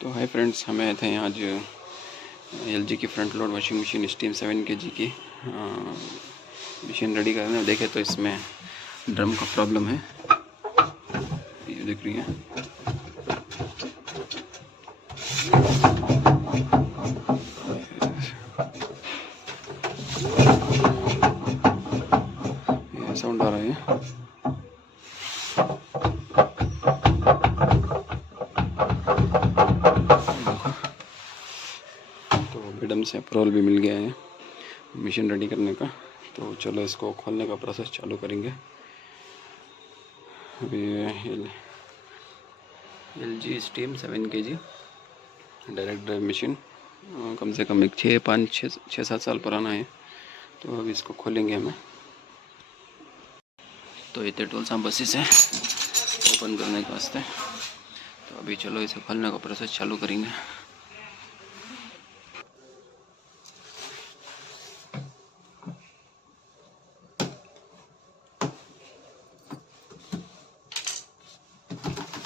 तो hi friends, हम आए थे आज एलजी की front load washing machine steam 7 kg की मशीन रेडी करने। देखे तो इसमें ड्रम का प्रॉब्लम है, ये देख रही है। ये साउंड आ रहा है। तो मैडम से अप्रूवल भी मिल गया है मशीन रेडी करने का। तो चलो इसको खोलने का प्रोसेस चालू करेंगे। अभी LG steam 7 kg direct drive machine कम से कम एक 6-7 साल पुराना है। तो अभी इसको खोलेंगे हमें। तो ये टूल्स हम बसी से ओपन करने के वास्ते। तो अभी चलो इसे खोलने का प्रोसेस चालू करेंगे।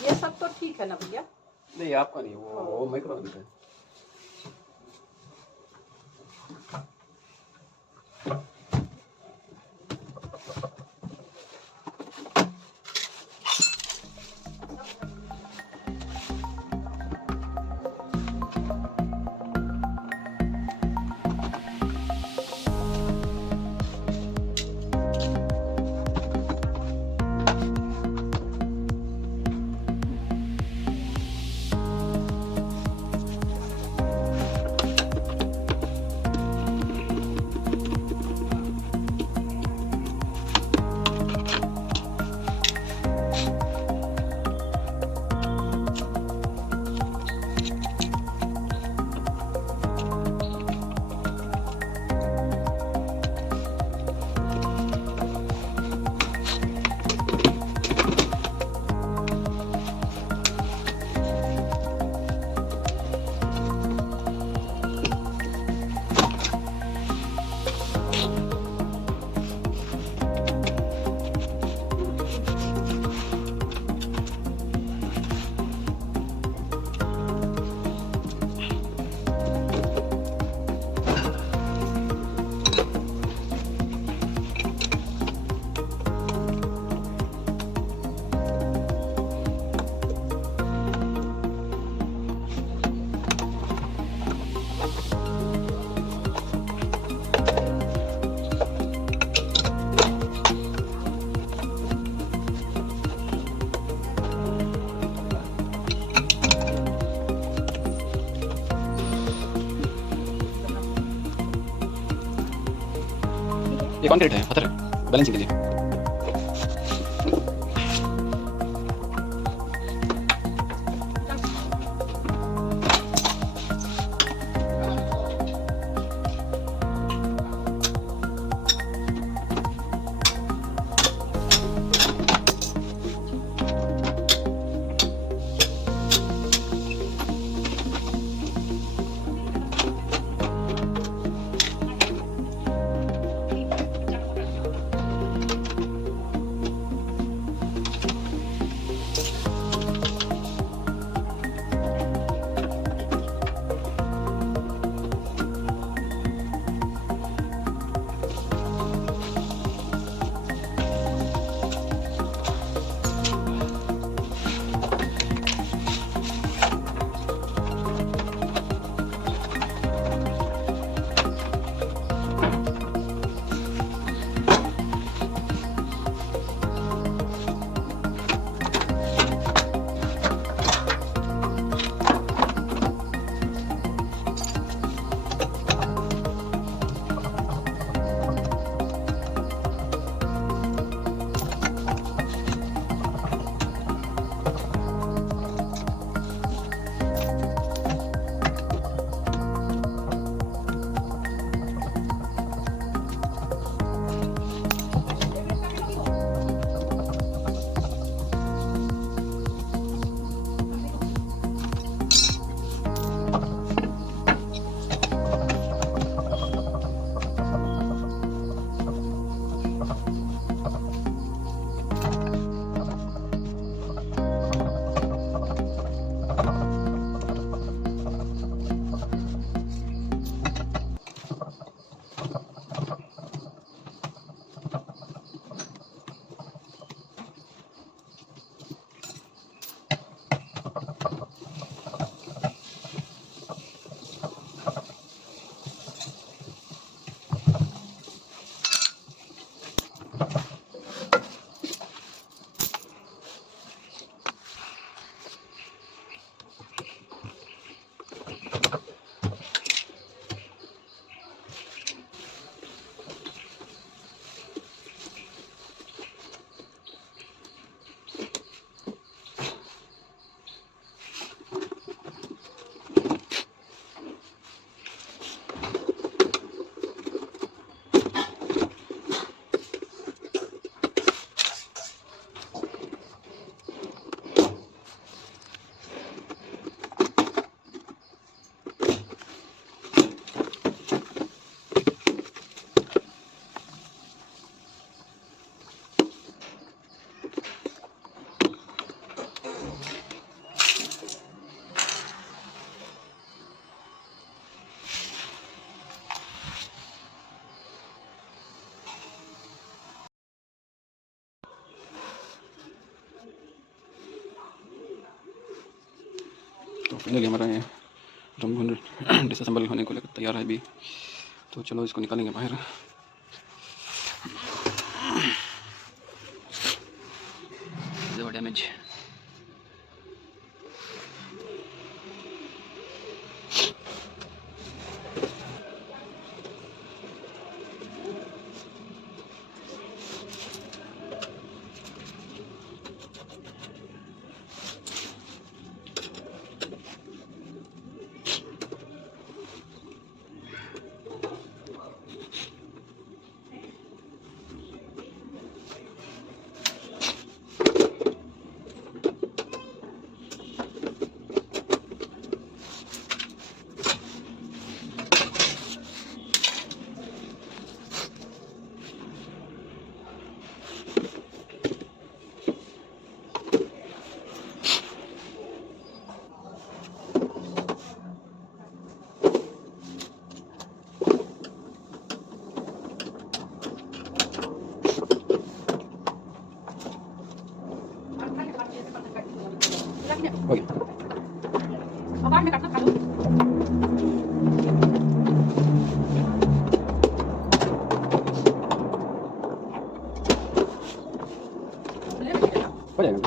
ये सब तो ठीक है ना भैया? नहीं, आपका नहीं, वो माइक्रो है। ये कॉन्क्रीट है, पत्थर है, बैलेंसिंग के लिए। फाइनली हमारा ये ड्रम डिसअसेंबल होने को लेकर तैयार है अभी। तो चलो इसको निकालेंगे बाहर। Damage okay. बाद में काटना खा लो। हो जाएगा।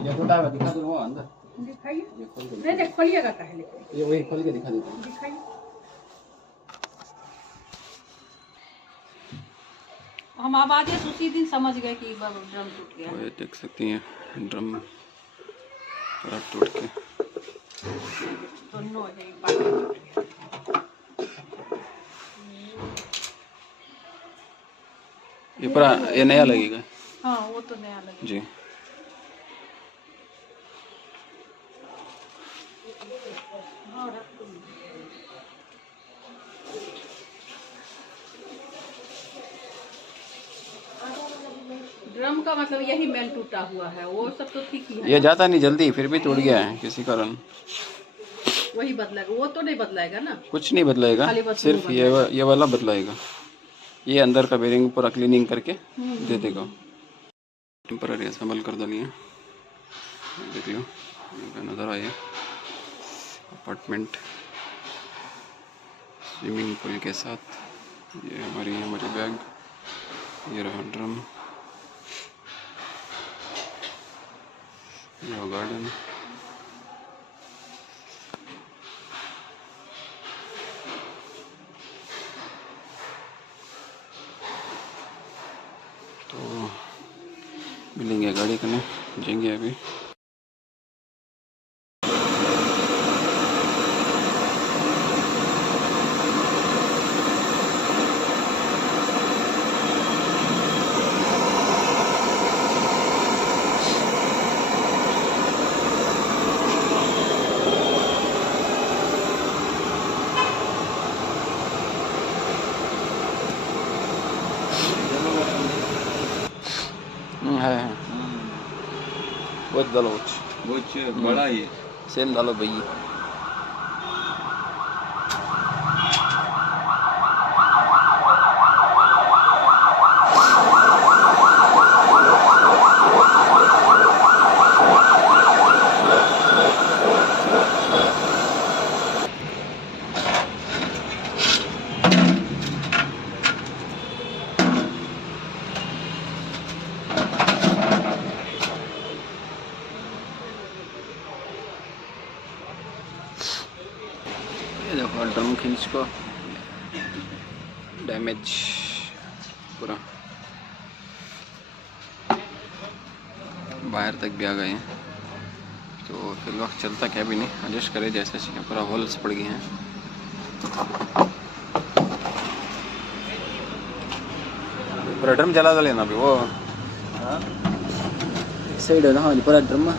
ये छोटा है दिखा दो वो अंदर दिखाइए। ये खोल के नहीं नहीं खोलिएगा काहे लेके ये वही खोल के दिखा देता हूँ। दिखाइए। हम आवाज़ उसी दिन समझ गए कि ड्रम टूट गया। तो ये देख सकती हैं ड्रम पूरा टूट के दोनों एक बार ये पूरा ये नया लगेगा। हाँ वो तो नया लगेगा जी। ड्रम का मतलब यही मेन टूटा हुआ है, वो सब तो ठीक ही है। ये जाता नहीं जल्दी फिर भी टूट गया है किसी कारण। वही बदलेगा, वो तो नहीं बदलाएगा ना। कुछ नहीं बदलाएगा, खाली बस सिर्फ वो ये वाला बदलाएगा। ये अंदर का बेरिंग पूरा क्लीनिंग करके दे देगा। टेम्पररी असेंबल कर देनी है। देख लो नज़र आए अपार्टमेंट स्विमिंग पूल के साथ। ये हमारी बैग, ये रहा ड्रम, ये गार्डन। तो मिलेंगे गाड़ी करने, जाएंगे अभी। है बहुत डालो बहुत बड़ा ये सेम डालो भैया। ये देखो ड्रम खींच को डैमेज पूरा बाहर तक भी आ गए हैं। तो फिर वक्त चलता क्या भी नहीं, एडजस्ट करे जैसे चाहिए। पूरा होल्स पड़ गए हैं। पूरा ड्रम जला दो लेना अभी वो साइड है ना। हाँ पूरा ड्रम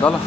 डालो।